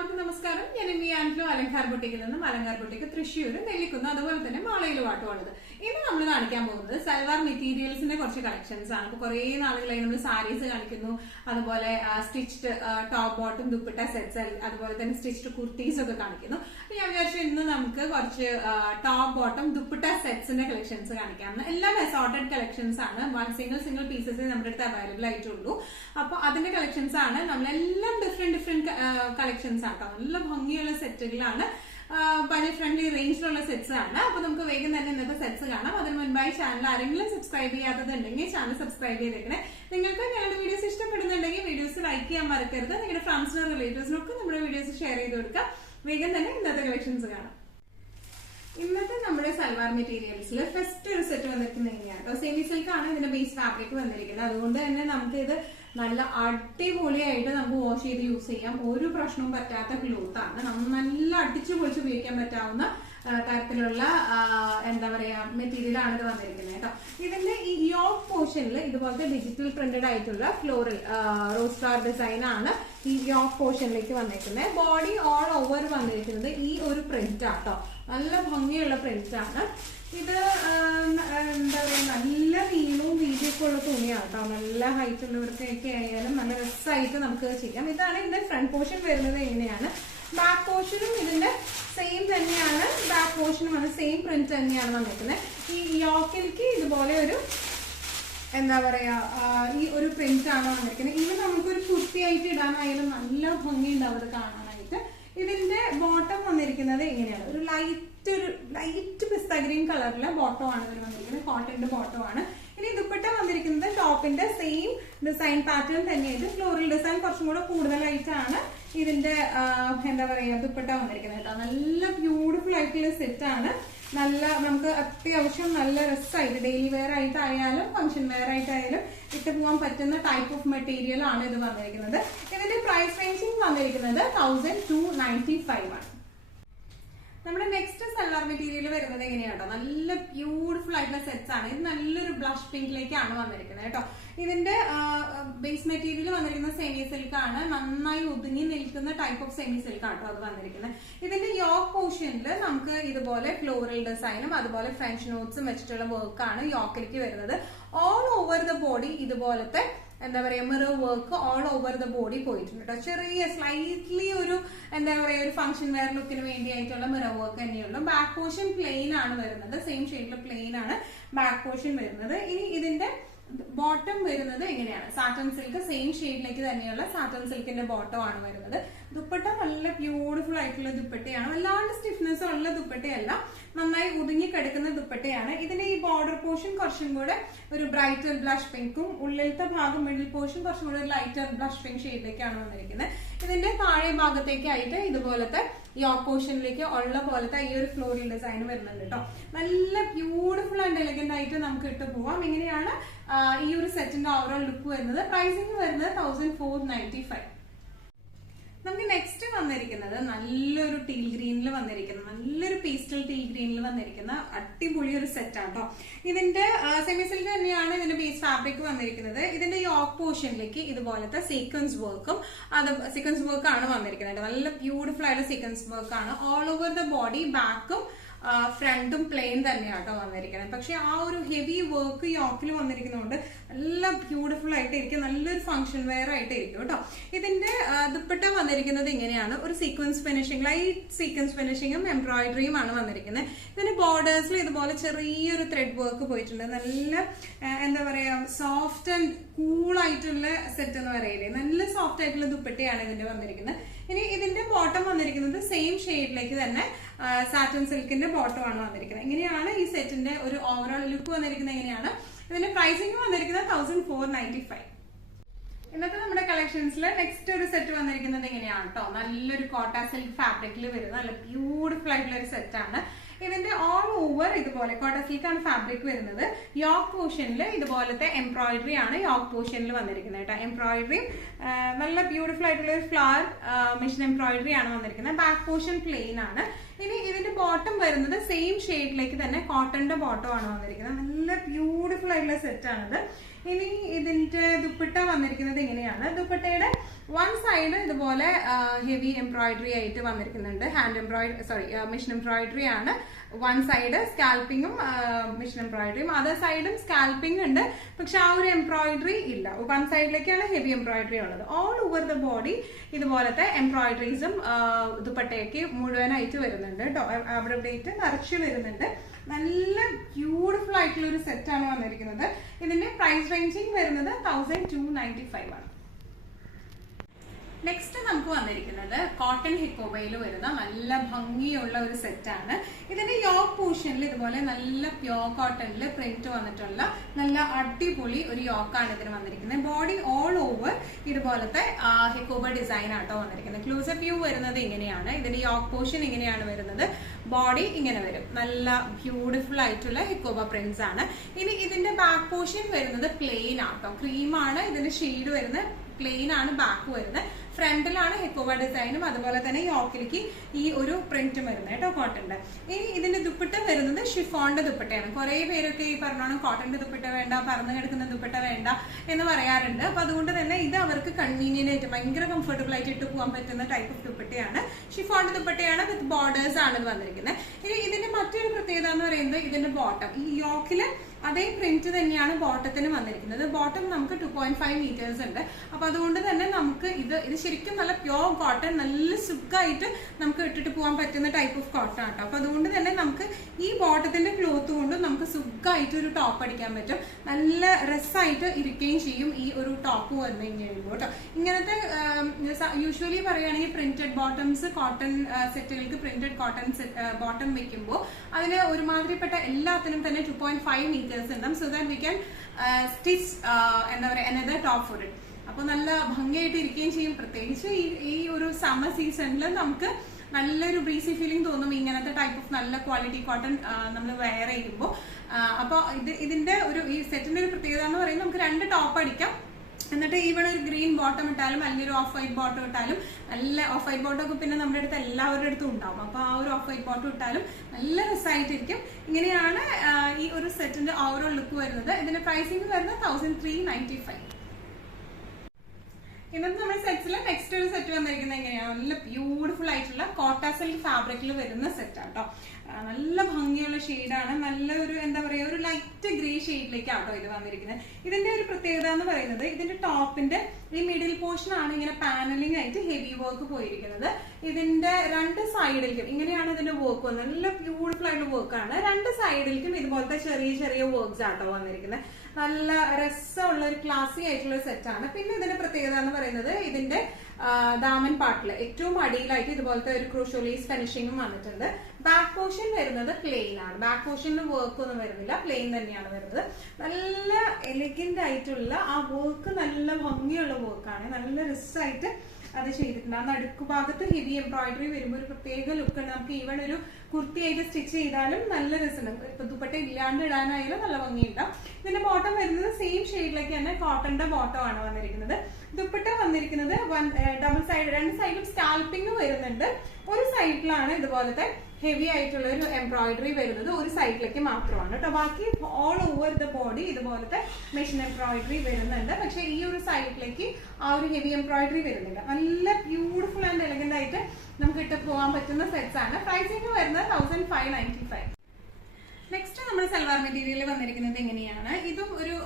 എല്ലാവർക്കും നമസ്കാരം. ഞാൻ എം വി ആൻഡ്ലോ അലങ്കാർ ബൊട്ടിക്കിൽ നിന്നും അലങ്കാർ ബൊട്ടിക്ക് തൃശ്ശൂർ നെല്ലിക്കുന്ന് അതുപോലെ തന്നെ മാളയിൽ വാട്ടുവാണത്. ഇന്ന് നമ്മൾ കാണിക്കാൻ പോകുന്നത് സൽവാർ മെറ്റീരിയൽസിന്റെ കുറച്ച് കളക്ഷൻസ് ആണ്. കുറെ നാളുകളായി നമ്മൾ സാരീസ് കാണിക്കുന്നു, അതുപോലെ stitched top bottom dupatta sets, അതുപോലെ തന്നെ സ്റ്റിച്ച്ഡ് കുർത്തീസ് ഒക്കെ കാണിക്കുന്നു. ഞാൻ വിചാരിച്ചു ഇന്ന് നമുക്ക് കുറച്ച് ടോപ്പ് ബോട്ടം ദുപ്പട്ട സെറ്റ്സിന്റെ കളക്ഷൻസ് കാണിക്കാം. എല്ലാം അസോർട്ടഡ് കളക്ഷൻസ് ആണ്. സിംഗിൾ പീസസ് നമ്മുടെ അടുത്ത് അവൈലബിൾ ആയിട്ടുള്ളൂ. അപ്പൊ അതിന്റെ കളക്ഷൻസ് ആണ്. നമ്മളെല്ലാം ഡിഫറെന്റ് കളക്ഷൻസ് ആട്ടോ. നല്ല ഭംഗിയുള്ള സെറ്റുകളാണ്, ബജറ്റ് ഫ്രണ്ട്ലി റേഞ്ചിലുള്ള സെറ്റ്സ് ആണ്. അപ്പൊ നമുക്ക് വേഗം തന്നെ ഇന്നത്തെ സെറ്റ്സ് കാണാം. അതിന് മുൻപായി ചാനൽ ആരെങ്കിലും സബ്സ്ക്രൈബ് ചെയ്യാത്തതുണ്ടെങ്കിൽ ചാനൽ സബ്സ്ക്രൈബ് ചെയ്തേക്കണേ. നിങ്ങൾക്ക് ഞങ്ങളുടെ വീഡിയോസ് ഇഷ്ടപ്പെടുന്നുണ്ടെങ്കിൽ വീഡിയോസ് ലൈക്ക് ചെയ്യാൻ മറക്കരുത്. നിങ്ങളുടെ ഫ്രണ്ട്സിനോ റിലേറ്റീവ്സിനൊക്കെ നമ്മുടെ വീഡിയോസ് ഷെയർ ചെയ്ത് കൊടുക്കാം. വേഗം തന്നെ ഇന്നത്തെ കളക്ഷൻസ് കാണാം. ഇന്നത്തെ നമ്മുടെ സൽവാർ മെറ്റീരിയൽസിൽ ഫസ്റ്റ് ഒരു സെറ്റ് വന്നിരിക്കുന്നത് എങ്ങനെയാണ്? സെമി സിൽക്ക് ആണ് ഇതിന്റെ ബേസ് ഫാബ്രിക് വന്നിരിക്കുന്നത്. അതുകൊണ്ട് തന്നെ നമുക്ക് ഇത് നല്ല അടിപൊളിയായിട്ട് നമുക്ക് വാഷ് ചെയ്ത് യൂസ് ചെയ്യാം. ഒരു പ്രശ്നവും പറ്റാത്ത ക്ലോത്ത് ആണ്. നല്ല അടിച്ചു പൊളിച്ച് ഉപയോഗിക്കാൻ പറ്റാവുന്ന തരത്തിലുള്ള എന്താ പറയാ മെറ്റീരിയൽ ആണ് ഇത് വന്നിരിക്കുന്നത് കേട്ടോ. ഇതിന്റെ ഈ യോക്ക് പോർഷനിൽ ഇതുപോലത്തെ ഡിജിറ്റൽ പ്രിന്റഡ് ആയിട്ടുള്ള ഫ്ലോറൽ റോസ് ഫ്ലവർ ഡിസൈൻ ആണ് ഈ യോക്ക് പോർഷനിലേക്ക് വന്നിരിക്കുന്നത്. ബോഡി ഓൾ ഓവർ വന്നിരിക്കുന്നത് ഈ ഒരു പ്രിന്റ് ആട്ടോ. നല്ല ഭംഗിയുള്ള പ്രിന്റ് ആണ് ഇത്. എന്താ പറയാ, നല്ല നീളവും വീതിയൊക്കെ ഉള്ള തുണിയാണ് കേട്ടോ. നല്ല ഹൈറ്റ് ഉള്ളവർക്കൊക്കെ ആയാലും നല്ല രസമായിട്ട് നമുക്ക് ചെയ്യാം. ഇതാണ് ഇതിന്റെ ഫ്രണ്ട് പോർഷൻ വരുന്നത്. എങ്ങനെയാണ് ബാക്ക് പോർഷനും ഇതിന്റെ സെയിം തന്നെയാണ്. ബാക്ക് പോർഷനും അത് സെയിം പ്രിന്റ് തന്നെയാണ് വന്നിരിക്കുന്നത്. ഈ യോക്കിലേക്ക് ഇതുപോലെ ഒരു എന്താ പറയാ ഈ ഒരു പ്രിന്റ് ആണ് വന്നിരിക്കുന്നത്. ഇത് നമുക്കൊരു കുർത്തിയായിട്ട് ഇടാനായാലും നല്ല ഭംഗിയുണ്ടാവും അത് കാണാനായിട്ട്. ഇതിന്റെ ബോട്ടം വന്നിരിക്കുന്നത് എങ്ങനെയാണ്? ഒരു ലൈറ്റ് പിസ്ത ഗ്രീൻ കളറിലെ ബോട്ടം ആണ് ഇതിൽ വന്നിരിക്കുന്നത്. കോട്ടന്റെ ബോട്ടം ആണ്. ഇനി ദുപ്പട്ട വന്നിരിക്കുന്നത് ടോപ്പിന്റെ സെയിം ഡിസൈൻ പാറ്റേൺ തന്നെയായിട്ട് ഫ്ലോറൽ ഡിസൈൻ കുറച്ചും കൂടെ കൂടുതലായിട്ടാണ് ഇതിന്റെ എന്താ പറയാ ദുപ്പട്ട വന്നിരിക്കുന്നത് കേട്ടോ. നല്ല ബ്യൂട്ടിഫുൾ ആയിട്ടുള്ള സെറ്റ് ആണ്. നല്ല നമുക്ക് അത്യാവശ്യം നല്ല രസമായിട്ട് ഡെയിലി വെയർ ആയിട്ടായാലും ഫംഗ്ഷൻ വെയർ ആയിട്ടായാലും ഇട്ട് പോകാൻ പറ്റുന്ന ടൈപ്പ് ഓഫ് മെറ്റീരിയൽ ആണ് ഇത് വന്നിരിക്കുന്നത്. ഇതിന്റെ പ്രൈസ് റേഞ്ചിങ് വന്നിരിക്കുന്നത് 1295 ആണ്. നമ്മുടെ നെക്സ്റ്റ് സൽവാർ മെറ്റീരിയൽ വരുന്നത് എങ്ങനെയാട്ടോ? നല്ല ബ്യൂട്ടിഫുൾ ആയിട്ടുള്ള സെറ്റ്സ് ആണ്. ഇത് നല്ലൊരു ബ്ലഷ് പിങ്കിലേക്കാണ് വന്നിരിക്കുന്നത് കേട്ടോ. ഇതിന്റെ ബേസ് മെറ്റീരിയൽ വന്നിരിക്കുന്നത് സെമി സിൽക്ക് ആണ്. നന്നായി ഒതുങ്ങി നിൽക്കുന്ന ടൈപ്പ് ഓഫ് സെമി സിൽക്ക് ആട്ടോ അത് വന്നിരിക്കുന്നത്. ഇതിന്റെ യോക്ക് പോർഷനിൽ നമുക്ക് ഇതുപോലെ ഫ്ലോറൽ ഡിസൈനും അതുപോലെ ഫ്രഞ്ച് നോട്ട്സും വെച്ചിട്ടുള്ള വർക്കാണ് യോക്കിലേക്ക് വരുന്നത്. ഓൾ ഓവർ ദ ബോഡി ഇതുപോലത്തെ എന്താ പറയാ mirror work all over the body പോയിട്ടുണ്ട് കേട്ടോ. ചെറിയ സ്ലൈറ്റ്ലി ഒരു എന്താ പറയാ ഒരു ഫംഗ്ഷൻ വെയർ ലുക്കിന് വേണ്ടിയായിട്ടുള്ള മിറർ വർക്ക് തന്നെയുള്ളൂ. ബാക്ക് പോർഷൻ പ്ലെയിൻ ആണ് വരുന്നത്. സെയിം ഷെയ്ഡിൽ പ്ലെയിൻ ആണ് ബാക്ക് പോർഷൻ വരുന്നത്. ഇനി ഇതിന്റെ ബോട്ടം വരുന്നത് എങ്ങനെയാണ്? സാറ്റൻ സിൽക്ക് സെയിം ഷെയ്ഡിലേക്ക് തന്നെയുള്ള സാറ്റൻ സിൽക്കിന്റെ ബോട്ടം ആണ് വരുന്നത്. ദുപ്പട്ട നല്ല ബ്യൂട്ടിഫുൾ ആയിട്ടുള്ള ദുപ്പട്ടയാണ്. വല്ലാണ്ട് സ്റ്റിഫ്നെസ് ഉള്ള ദുപ്പട്ടയല്ല, നന്നായി ഒതുങ്ങി കിടക്കുന്ന ദുപ്പട്ടയാണ്. ഇതിന്റെ ഈ ബോർഡർ പോർഷൻ കുറച്ചും കൂടെ ഒരു ബ്രൈറ്റർ ബ്ലഷ് പിങ്കും ഉള്ളിലത്തെ ഭാഗം മിഡിൽ പോർഷൻ കുറച്ചും കൂടെ ലൈറ്റർ ബ്ലഷ് പിങ്ക് ഷെയ്ഡിലേക്കാണ് വന്നിരിക്കുന്നത്. ഇതിന്റെ താഴെ ഭാഗത്തേക്കായിട്ട് ഇതുപോലത്തെ യോക്ക് പോർഷനിലേക്ക് ഉള്ള പോലത്തെ ഈ ഒരു ഫ്ലോറൽ ഡിസൈൻ വരുന്നുണ്ട് കേട്ടോ. നല്ല ബ്യൂട്ടിഫുൾ ആൻഡ് എലഗന്റ് ആയിട്ട് നമുക്ക് ഇട്ട് പോവാം. ഇങ്ങനെയാണ് ഈ ഒരു സെറ്റിന്റെ ഓവറോൾ ലുക്ക് വരുന്നത്. പ്രൈസിംഗ് വരുന്നത് 1495. നമുക്ക് നെക്സ്റ്റ് വന്നിരിക്കുന്നത് നല്ലൊരു ടീൽ ഗ്രീനിൽ വന്നിരിക്കുന്ന നല്ലൊരു പേസ്റ്റൽ ടീൽ ഗ്രീനിൽ വന്നിരിക്കുന്ന അടിപൊളി ഒരു സെറ്റ് ആണ് കേട്ടോ. ഇതിന്റെ സെമി സിൽക്ക് തന്നെയാണ് ഇതിന്റെ ബേസ് ഫാബ്രിക് വന്നിരിക്കുന്നത്. ഇതിന്റെ യോക്ക് പോർഷനിലേക്ക് ഇതുപോലത്തെ സീക്വൻസ് വർക്കും സീക്വൻസ് വർക്ക് ആണ് വന്നിരിക്കുന്നത്. നല്ല ബ്യൂട്ടിഫുൾ ആയിട്ടുള്ള സീക്വൻസ് വർക്ക് ആണ്. ഓൾ ഓവർ ദ ബോഡി ബാക്കും ഫ്രണ്ടും പ്ലെയിൻ തന്നെയാട്ടോ വന്നിരിക്കുന്നത്. പക്ഷെ ആ ഒരു ഹെവി വർക്ക് യോക്കിൽ വന്നിരിക്കുന്നതുകൊണ്ട് നല്ല ബ്യൂട്ടിഫുൾ ആയിട്ട് ഇരിക്കും. നല്ലൊരു ഫംഗ്ഷൻ വെയർ ആയിട്ട് ഇരിക്കും കേട്ടോ. ഇതിന്റെ ദുപ്പട്ട വന്നിരിക്കുന്നത് ഇങ്ങനെയാണ്. ഒരു സീക്വൻസ് ഫിനിഷിംഗ്, ലൈറ്റ് സീക്വൻസ് ഫിനിഷിംഗും എംബ്രോയിഡറിയും ആണ് വന്നിരിക്കുന്നത്. ഇതിന്റെ ബോർഡേഴ്സിൽ ഇതുപോലെ ചെറിയൊരു ത്രെഡ് വർക്ക് പോയിട്ടുണ്ട്. നല്ല എന്താ പറയാ സോഫ്റ്റ് ആൻഡ് കൂൾ ആയിട്ടുള്ള സെറ്റ് എന്ന് പറയില്ലേ, നല്ല സോഫ്റ്റ് ആയിട്ടുള്ള ദുപ്പട്ടയാണ് ഇതിന്റെ വന്നിരിക്കുന്നത്. ഇനി ഇതിന്റെ ബോട്ടം വന്നിരിക്കുന്നത് സെയിം ഷെയ്ഡിലേക്ക് തന്നെ സാറ്റൻ സിൽക്കിന്റെ ബോട്ടം ആണ് വന്നിരിക്കുന്നത്. ഇങ്ങനെയാണ് ഈ സെറ്റിന്റെ ഒരു ഓവറോൾ ലുക്ക് വന്നിരിക്കുന്നത്. എങ്ങനെയാണ് ഇതിന്റെ പ്രൈസിംഗ് വന്നിരിക്കുന്നത് 1495. ഇന്നത്തെ നമ്മുടെ കളക്ഷൻസിൽ നെക്സ്റ്റ് ഒരു സെറ്റ് വന്നിരിക്കുന്നത് എങ്ങനെയാണ് കേട്ടോ? നല്ലൊരു കോട്ട സിൽക്ക് ഫാബ്രിക്കിൽ വരുന്ന നല്ല ബ്യൂട്ടിഫുൾ ആയിട്ടുള്ള ഒരു സെറ്റ് ആണ്. ഇതിന്റെ ഓൾ ഓവർ ഇതുപോലെ കോട്ട സിൽക്ക് ആണ് ഫാബ്രിക് വരുന്നത്. യോക്ക് പോർഷനിൽ ഇതുപോലത്തെ എംബ്രോയിഡറി ആണ് യോക്ക് പോർഷനിൽ വന്നിരിക്കുന്നത് കേട്ടോ. എംബ്രോയിഡറി നല്ല ബ്യൂട്ടിഫുൾ ആയിട്ടുള്ള ഒരു ഫ്ലവർ മെഷീൻ എംബ്രോയിഡറി ആണ് വന്നിരിക്കുന്നത്. ബാക്ക് പോർഷൻ പ്ലെയിൻ ആണ്. ഇനി ഇതിന്റെ ബോട്ടം വരുന്നത് സെയിം ഷെയ്ഡിലേക്ക് തന്നെ കോട്ടന്റെ ബോട്ടം ആണ് വന്നിരിക്കുന്നത്. നല്ല ബ്യൂട്ടിഫുൾ ആയിട്ടുള്ള സെറ്റ് ആണിത്. ഇനി ഇതിന്റെ ദുപ്പട്ട വന്നിരിക്കുന്നത് ഇങ്ങനെയാണ്. ദുപ്പട്ടയുടെ വൺ സൈഡ് ഇതുപോലെ ഹെവി എംബ്രോയിഡറി ആയിട്ട് വന്നിരിക്കുന്നുണ്ട്. Hand embroidery, sorry, machine embroidery ആണ്. വൺ സൈഡ് സ്കാൽപ്പിങ്ങും മെഷീൻ എംബ്രോയിഡറിയും, അതർ സൈഡും സ്കാൽപ്പിംഗ് ഉണ്ട്, പക്ഷെ ആ ഒരു എംബ്രോയിഡറി ഇല്ല. വൺ സൈഡിലേക്കാണ് ഹെവി എംബ്രോയിഡറി ഉള്ളത്. ഓൾ ഓവർ ദ ബോഡി ഇതുപോലത്തെ എംബ്രോയിഡറീസും ദുപ്പട്ടയ്ക്ക് മുഴുവനായിട്ട് വരുന്നുണ്ട് കേട്ടോ. അവിടെ ഇവിടെയായിട്ട് നിറച്ച് വരുന്നുണ്ട്. നല്ല ബ്യൂട്ടിഫുൾ ആയിട്ടുള്ള ഒരു സെറ്റ് ആണ് വന്നിരിക്കുന്നത്. ഇതിന്റെ പ്രൈസ് റേഞ്ചിങ് വരുന്നത് 1295 ആണ്. നെക്സ്റ്റ് നമുക്ക് വന്നിരിക്കുന്നത് കോട്ടൺ ഹിക്കോബയിൽ വരുന്ന നല്ല ഭംഗിയുള്ള ഒരു സെറ്റാണ്. ഇതിന്റെ യോക്ക് പോർഷനിൽ ഇതുപോലെ നല്ല പ്യോർ കോട്ടണിൽ പ്രിന്റ് വന്നിട്ടുള്ള നല്ല അടിപൊളി ഒരു യോക്കാണ് ഇതിന് വന്നിരിക്കുന്നത്. ബോഡി ഓൾ ഓവർ ഇതുപോലത്തെ ഹിക്കോബ ഡിസൈൻ ആട്ടോ വന്നിരിക്കുന്നത്. ക്ലോസപ്പ് വ്യൂ വരുന്നത് ഇങ്ങനെയാണ്. ഇതിന്റെ യോക്ക് പോർഷൻ ഇങ്ങനെയാണ് വരുന്നത്. ബോഡി ഇങ്ങനെ വരും. നല്ല ബ്യൂട്ടിഫുൾ ആയിട്ടുള്ള ഹിക്കോബ പ്രിന്റ്സ് ആണ്. ഇനി ഇതിന്റെ ബാക്ക് പോർഷൻ വരുന്നത് പ്ലെയിൻ ആട്ടോ. ക്രീമാണ് ഇതിന്റെ ഷെയ്ഡ് വരുന്നത്. പ്ലെയിൻ ആണ് ബാക്ക് വരുന്നത്. ഫ്രണ്ടിലാണ് ഹിക്കോബ ഡിസൈനും അതുപോലെ തന്നെ യോക്കിലേക്ക് ഈ ഒരു പ്രിന്റും വരുന്നത് കേട്ടോ കോട്ടന്റെ. ഇനി ഇതിന്റെ ദുപ്പട്ട വരുന്നത് ഷിഫോണിന്റെ ദുപ്പട്ടയാണ്. കുറെ പേരൊക്കെ ഈ പറഞ്ഞോണം കോട്ടന്റെ ദുപ്പട്ട വേണ്ട, പറന്ന് കിടക്കുന്ന ദുപ്പട്ട വേണ്ട എന്ന് പറയാറുണ്ട്. അപ്പൊ അതുകൊണ്ട് തന്നെ ഇത് അവർക്ക് കൺവീനിയന്റ് ആയിട്ട് ഭയങ്കര കംഫർട്ടബിൾ ആയിട്ട് ഇട്ട് പോകാൻ പറ്റുന്ന ടൈപ്പ് ഓഫ് ദുപ്പട്ടയാണ്. ഷിഫോണിന്റെ ദുപ്പട്ടയാണ്, വിത്ത് ബോർഡേഴ്സ് ആണ് വന്നിരിക്കുന്നത്. ഇനി ഇതിന്റെ മറ്റൊരു പ്രത്യേകത എന്ന് പറയുന്നത് ഇതിന്റെ ബോട്ടം. ഈ യോക്കില് അതേ പ്രിന്റ് തന്നെയാണ് ബോട്ടത്തിന് വന്നിരിക്കുന്നത്. ബോട്ടം നമുക്ക് 2.5 മീറ്റേഴ്സ് ഉണ്ട്. അപ്പൊ അതുകൊണ്ട് തന്നെ നമുക്ക് ഇത് ശരിക്കും നല്ല പ്യോർ കോട്ടൺ, നല്ല സുഖമായിട്ട് നമുക്ക് ഇട്ടിട്ട് പോകാൻ പറ്റുന്ന ടൈപ്പ് ഓഫ് കോട്ടൺ ആട്ടോ. അപ്പൊ അതുകൊണ്ട് തന്നെ നമുക്ക് ഈ ബോട്ടത്തിന്റെ ക്ലോത്ത് കൊണ്ട് നമുക്ക് സുഖമായിട്ട് ഒരു ടോപ്പ് അടിക്കാൻ പറ്റും. നല്ല രസമായിട്ട് ഇരിക്കുകയും ചെയ്യും ഈ ഒരു ടോപ്പ് വന്നു കഴിയുമ്പോൾ കേട്ടോ. ഇങ്ങനത്തെ യൂഷ്വലി പറയുകയാണെങ്കിൽ പ്രിന്റഡ് ബോട്ടംസ്, കോട്ടൺ സെറ്റുകൾക്ക് പ്രിന്റഡ് കോട്ടൺ ബോട്ടം വെക്കുമ്പോൾ അതിന് ഒരുമാതിരിപ്പെട്ട എല്ലാത്തിനും തന്നെ 2.5 മീറ്റേഴ്സ് ഉണ്ടാവും. So that we can stitch എന്താ പറയുക അനദർ ടോപ്പ് ഫോർ ഇറ്റ്. അപ്പൊ നല്ല ഭംഗിയായിട്ട് ഇരിക്കുകയും ചെയ്യും. പ്രത്യേകിച്ച് ഈ ഒരു സമ്മർ സീസണിൽ നമുക്ക് നല്ലൊരു ബ്രീസി ഫീലിംഗ് തോന്നും ഇങ്ങനത്തെ ടൈപ്പ് ഓഫ് നല്ല ക്വാളിറ്റി കോട്ടൺ നമ്മൾ വെയർ ചെയ്യുമ്പോൾ. അപ്പൊ ഇതിന്റെ ഈ സെറ്റിന്റെ ഒരു പ്രത്യേകത എന്ന് പറയുന്നത് നമുക്ക് 2 ടോപ്പ് അടിക്കാം. എന്നിട്ട് ഇവിടെ ഒരു ഗ്രീൻ ബോട്ടം ഇട്ടാലും അല്ലെങ്കിൽ ഒരു ഓഫ് വൈറ്റ് ബോട്ടം ഇട്ടാലും, നല്ല ഓഫ് വൈറ്റ് ബോട്ടം ഒക്കെ പിന്നെ നമ്മുടെ അടുത്ത് എല്ലാവരുടെ അടുത്തും ഉണ്ടാവും. അപ്പൊ ആ ഒരു ഓഫ് വൈറ്റ് ബോട്ടം ഇട്ടാലും നല്ല രസമായിട്ടിരിക്കും. ഇങ്ങനെയാണ് ഈ ഒരു സെറ്റിന്റെ ഓവറോൾ ലുക്ക് വരുന്നത്. ഇതിന്റെ പ്രൈസിംഗ് വരുന്നത് 1395. ഇന്നത്തെ നമ്മുടെ സെറ്റ്സിൽ നെക്സ്റ്റ് ഒരു സെറ്റ് വന്നിരിക്കുന്നത് എങ്ങനെയാണ്, നല്ല ബ്യൂട്ടിഫുൾ ആയിട്ടുള്ള കോട്ട സിൽക്ക് ഫാബ്രിക്കിൽ വരുന്ന സെറ്റാണ് കേട്ടോ. നല്ല ഭംഗിയുള്ള ഷെയ്ഡാണ്. നല്ലൊരു എന്താ പറയുക ഒരു ലൈറ്റ് ഗ്രേ ഷെയ്ഡിലേക്കാട്ടോ ഇത് വന്നിരിക്കുന്നത്. ഇതിന്റെ ഒരു പ്രത്യേകത എന്ന് പറയുന്നത് ഇതിന്റെ ടോപ്പിന്റെ ഈ മിഡിൽ പോർഷൻ ആണ് ഇങ്ങനെ പാനലിംഗ് ആയിട്ട് ഹെവി വർക്ക് പോയിരിക്കുന്നത്. ഇതിന്റെ 2 സൈഡിലേക്കും ഇങ്ങനെയാണ് ഇതിന്റെ വർക്ക് വന്നത്. നല്ല ബ്യൂട്ടിഫുൾ ആയിട്ടുള്ള വർക്കാണ്. 2 സൈഡിലേക്കും ഇതുപോലത്തെ ചെറിയ ചെറിയ വർക്ക്സ് ആട്ടോ വന്നിരിക്കുന്നത്. നല്ല രസമുള്ള ഒരു ക്ലാസി ആയിട്ടുള്ള സെറ്റാണ്. പിന്നെ ഇതിന്റെ പ്രത്യേകത എന്ന് പറയുന്നത് ഇതിന്റെ ദാമൻ പാർട്ടില് ഏറ്റവും അടിയിലായിട്ട് ഇതുപോലത്തെ ഒരു ക്രൂഷോലീസ് ഫിനിഷിംഗും വന്നിട്ടുണ്ട്. ബാക്ക് പോർഷൻ വരുന്നത് പ്ലെയിൻ ആണ്. ബാക്ക് പോർഷനിൽ വർക്ക് ഒന്നും വരുന്നില്ല, പ്ലെയിൻ തന്നെയാണ് വരുന്നത്. നല്ല എലിഗന്റ് ആയിട്ടുള്ള ആ വർക്ക്, നല്ല ഭംഗിയുള്ള വർക്കാണ്. നല്ല രസമായിട്ട് അത് ചെയ്തിട്ടുണ്ട്. ആ നടുക്ക് ഭാഗത്ത് ഹെവി എംബ്രോയിഡറി വരുമ്പോൾ ഒരു പ്രത്യേക ലുക്ക് ഉണ്ട്. നമുക്ക് ഈവൺ ഒരു കുർത്തിയായിട്ട് സ്റ്റിച്ച് ചെയ്താലും നല്ല രസമുണ്ട്. ഇപ്പൊ ദുപ്പട്ട ഇല്ലാണ്ട് ഇടാനായാലും നല്ല ഭംഗിയുണ്ടാവും. ഇതിന്റെ ബോട്ടം വരുന്നത് സെയിം ഷെയ്ഡിലേക്ക് തന്നെ കോട്ടന്റെ ബോട്ടം ആണ് വന്നിരിക്കുന്നത്. ദുപ്പട്ട വന്നിരിക്കുന്നത് ഡബിൾ സൈഡ്, 2 സൈഡും സ്കാൽപ്പിംഗ് വരുന്നുണ്ട്. ഒരു സൈഡിലാണ് ഇതുപോലത്തെ ഹെവി ആയിട്ടുള്ള ഒരു എംബ്രോയിഡറി വരുന്നത്, ഒരു സൈഡിലേക്ക് മാത്രമാണ് കേട്ടോ. ബാക്കി ഓൾ ഓവർ ദ ബോഡി ഇതുപോലത്തെ മെഷീൻ എംബ്രോയിഡറി വരുന്നുണ്ട്. പക്ഷെ ഈ ഒരു സൈഡിലേക്ക് ആ ഒരു ഹെവി എംബ്രോയിഡറി വരുന്നില്ല. നല്ല ബ്യൂട്ടിഫുൾ ആൻഡ് എലഗന്റ് ആയിട്ട് നമുക്ക് ഇട്ട് പോകാൻ പറ്റുന്ന സെറ്റ്സ് ആണ്. പ്രൈസിംഗ് വരുന്നത് 1595. നെക്സ്റ്റ് നമ്മൾ സൽവാർ മെറ്റീരിയൽ വന്നിരിക്കുന്നത് എങ്ങനെയാണ്, ഇതും ഒരു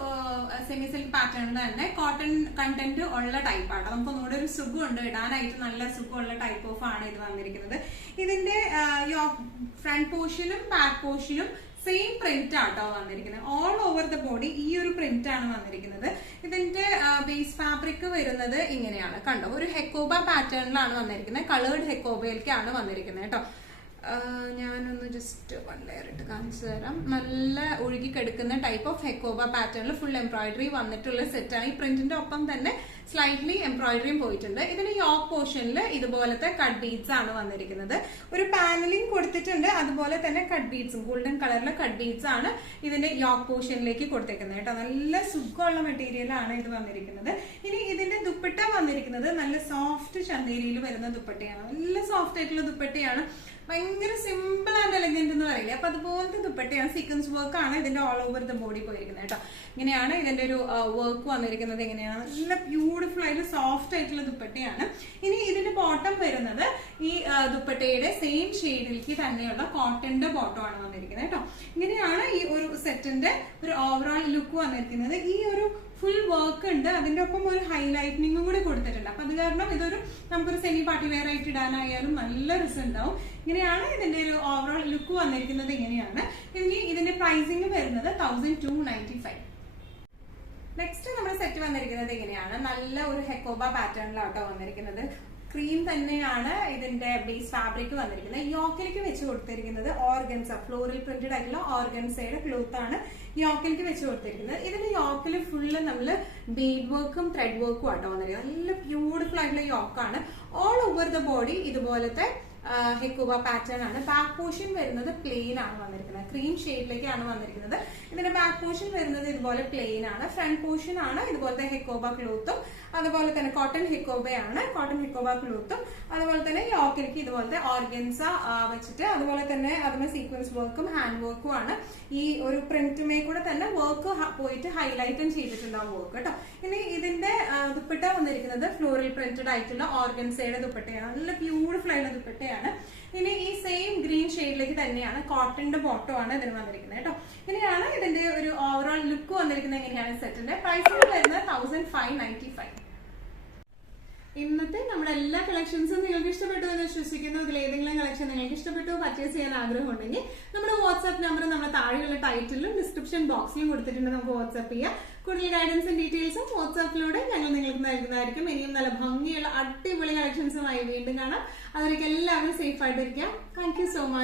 സെമി സിൽക്ക് പാറ്റേണിൽ തന്നെ കോട്ടൺ കണ്ടന്റ് ഉള്ള ടൈപ്പാണ്. നമുക്ക് ഒന്നുകൂടെ ഒരു സുഖമുണ്ട് ഇടാനായിട്ട്, നല്ല സുഖമുള്ള ടൈപ്പ് ഓഫ് ആണ് ഇത് വന്നിരിക്കുന്നത്. ഇതിന്റെ ഫ്രണ്ട് പോർഷനും ബാക്ക് പോർഷനും സെയിം പ്രിന്റ് ആട്ടോ വന്നിരിക്കുന്നത്. ഓൾ ഓവർ ദ ബോഡി ഈ ഒരു പ്രിന്റ് ആണ് വന്നിരിക്കുന്നത്. ഇതിന്റെ ബേസ് ഫാബ്രിക് വരുന്നത് ഇങ്ങനെയാണ്, കണ്ടോ, ഒരു ഹെക്കോബ പാറ്റേണിലാണ് വന്നിരിക്കുന്നത്. കളേർഡ് ഹെക്കോബയിലേക്കാണ് വന്നിരിക്കുന്നത് കേട്ടോ. ഞാനൊന്ന് ജസ്റ്റ് 1 ലെയർ ഇട്ട് കാണിച്ചു തരാം. നല്ല ഒഴുകി കിടക്കുന്ന ടൈപ്പ് ഓഫ് ഹെക്കോബ പാറ്റേണിൽ ഫുൾ എംബ്രോയിഡറി വന്നിട്ടുള്ള സെറ്റാണ്. ഈ പ്രിന്റിന്റെ ഒപ്പം തന്നെ സ്ലൈറ്റ്ലി എംബ്രോയിഡറിയും പോയിട്ടുണ്ട്. ഇതിന് യോക്ക് പോർഷനിൽ ഇതുപോലത്തെ കട്ട് ബീഡ്സ് ആണ് വന്നിരിക്കുന്നത്. ഒരു പാനലിംഗ് കൊടുത്തിട്ടുണ്ട്, അതുപോലെ തന്നെ കട്ട് ബീഡ്സും ഗോൾഡൻ കളറിലെ കട്ട് ബീഡ്സ് ആണ് ഇതിന്റെ യോക്ക് പോർഷനിലേക്ക് കൊടുത്തേക്കുന്നത് കേട്ടോ. നല്ല സുഖമുള്ള മെറ്റീരിയൽ ആണ് ഇത് വന്നിരിക്കുന്നത്. ഇനി ഇതിന്റെ ദുപ്പട്ട വന്നിരിക്കുന്നത് നല്ല സോഫ്റ്റ് ചന്തേരിയിൽ വരുന്ന ദുപ്പട്ടയാണ്. നല്ല സോഫ്റ്റ് ആയിട്ടുള്ള ദുപ്പട്ടയാണ്. ഭയങ്കര സിമ്പിൾ ആൻഡ് എലഗന്റ് എന്ന് പറയില്ലേ, അപ്പൊ അതുപോലത്തെ ദുപ്പട്ടയാണ്. സീക്വൻസ് വർക്ക് ആണ് ഇതിന്റെ ഓൾ ഓവർ ദ ബോഡി പോയിരിക്കുന്നത് കേട്ടോ. ഇങ്ങനെയാണ് ഇതിന്റെ ഒരു വർക്ക് വന്നിരിക്കുന്നത്. ഇങ്ങനെയാണ് നല്ല ബ്യൂട്ടിഫുൾ ആയിട്ട് സോഫ്റ്റ് ആയിട്ടുള്ള ദുപ്പട്ടയാണ്. ഇനി ഇതിന്റെ ബോട്ടം വരുന്നത് ഈ ദുപ്പട്ടയുടെ സെയിം ഷെയ്ഡിലേക്ക് തന്നെയുള്ള കോട്ടന്റെ ബോട്ടം ആണ് വന്നിരിക്കുന്നത് കേട്ടോ. ഇങ്ങനെയാണ് ഈ ഒരു സെറ്റിന്റെ ഒരു ഓവറോൾ ലുക്ക് വന്നിരിക്കുന്നത്. ഈ ഒരു ഫുൾ വർക്ക് ഉണ്ട്, അതിന്റെ ഒപ്പം ഒരു ഹൈലൈറ്റനിങ്ങും കൂടി കൊടുത്തിട്ടുണ്ട്. അപ്പൊ അത് കാരണം ഇതൊരു നമുക്കൊരു സെമി പാർട്ടി വെയർ ആയിട്ട് ഇടാനായാലും നല്ല റിസൾട്ട് ഉണ്ടാവും. ഇങ്ങനെയാണ് ഇതിന്റെ ഒരു ഓവറോൾ ലുക്ക് വന്നിരിക്കുന്നത്. ഇങ്ങനെയാണ് ഇനി ഇതിന്റെ പ്രൈസിംഗ് വരുന്നത് 1295. നെക്സ്റ്റ് നമ്മുടെ സെറ്റ് വന്നിരിക്കുന്നത് ഇങ്ങനെയാണ്. നല്ല ഒരു ഹെക്കോബ പാറ്റേണിലാട്ടോ വന്നിരിക്കുന്നത്. ക്രീം തന്നെയാണ് ഇതിന്റെ ബേസ് ഫാബ്രിക് വന്നിരിക്കുന്നത്. യോക്കിലേക്ക് വെച്ച് കൊടുത്തിരിക്കുന്നത് ഓർഗൻസ, ഫ്ലോറൽ പ്രിന്റഡ് ആയിട്ടുള്ള ഓർഗൻസയുടെ ക്ലോത്ത് ആണ് യോക്കിലേക്ക് വെച്ച് കൊടുത്തിരിക്കുന്നത്. ഇതിന്റെ യോക്കിൽ ഫുള്ള് നമ്മള് ബീഡ് വർക്കും ത്രെഡ് വർക്കും ആട്ടോ വന്നിരിക്കുന്നത്. നല്ല ബ്യൂട്ടിഫുൾ ആയിട്ടുള്ള യോക്കാണ്. ഓൾ ഓവർ ദ ബോഡി ഇതുപോലത്തെ ഹെക്കോബ പാറ്റേൺ ആണ്. ബാക്ക് പോർഷൻ വരുന്നത് പ്ലെയിൻ ആണ് വന്നിരിക്കുന്നത്. ക്രീം ഷെയ്ഡിലേക്കാണ് വന്നിരിക്കുന്നത്. ഇതിന്റെ ബാക്ക് പോർഷൻ വരുന്നത് ഇതുപോലെ പ്ലെയിൻ ആണ്. ഫ്രണ്ട് പോർഷൻ ആണ് ഇതുപോലത്തെ ഹെക്കോബ ക്ലോത്തും, അതുപോലെ തന്നെ കോട്ടൺ ഹെക്കോബയാണ്. കോട്ടൺ ഹെക്കോബ ക്ലോത്തും, അതുപോലെ തന്നെ യോക്കിലേക്ക് ഇതുപോലത്തെ ഓർഗൻസ വെച്ചിട്ട്, അതുപോലെ തന്നെ അതിന് സീക്വൻസ് വർക്കും ഹാൻഡ് വർക്കും ആണ്. ഈ ഒരു പ്രിന്റുമേ കൂടെ തന്നെ വർക്ക് പോയിട്ട് ഹൈലൈറ്റും ചെയ്തിട്ടുണ്ടാവും വർക്ക് കേട്ടോ. ഇനി ഇതിന്റെ ദുപ്പട്ട വന്നിരിക്കുന്നത് ഫ്ലോറൽ പ്രിന്റഡ് ആയിട്ടുള്ള ഓർഗൻസയുടെ ദുപ്പട്ടയാണ്. നല്ല ബ്യൂട്ടിഫുൾ ആയിട്ടുള്ള ദുപ്പട്ടയാണ്. ഇനി ഈ സെയിം ഗ്രീൻ ഷെയ്ഡിലേക്ക് തന്നെയാണ് കോട്ടന്റെ ബോട്ടം ആണ് ഇതിന് വന്നിരിക്കുന്നത് കേട്ടോ. ഇങ്ങനെയാണ് ഇതിന്റെ ഒരു ഓവറോൾ ലുക്ക് വന്നിരിക്കുന്നത്. എങ്ങനെയാണ് സെറ്റിന്റെ പ്രൈസിംഗ് വരുന്നത് 1595. ഇന്നത്തെ നമ്മുടെ എല്ലാ കളക്ഷൻസും നിങ്ങൾക്ക് ഇഷ്ടപ്പെട്ടു എന്ന് വിശ്വസിക്കുന്നു. ഇതിൽ ഏതെങ്കിലും കളക്ഷൻ നിങ്ങൾക്ക് ഇഷ്ടപ്പെട്ടു, പർച്ചേസ് ചെയ്യാൻ ആഗ്രഹം ഉണ്ടെങ്കിൽ നമ്മുടെ വാട്സ്ആപ്പ് നമ്പർ നമ്മുടെ താഴെയുള്ള ടൈറ്റിലും ഡിസ്ക്രിപ്ഷൻ ബോക്സിലും കൊടുത്തിട്ടുണ്ട്. നമുക്ക് വാട്സ്ആപ്പ് ചെയ്യാം. കൂടുതൽ ഗൈഡൻസും ഡീറ്റെയിൽസും വാട്സ്ആപ്പിലൂടെ ഞങ്ങൾ നിങ്ങൾക്ക് നൽകുന്നതായിരിക്കും. ഇനിയും നല്ല ഭംഗിയുള്ള അടിപൊളി കളക്ഷൻസുമായി വീണ്ടും കാണാം. അതിലേക്ക് എല്ലാവരും സേഫ് ആയിട്ടിരിക്കാം. Thank you so much.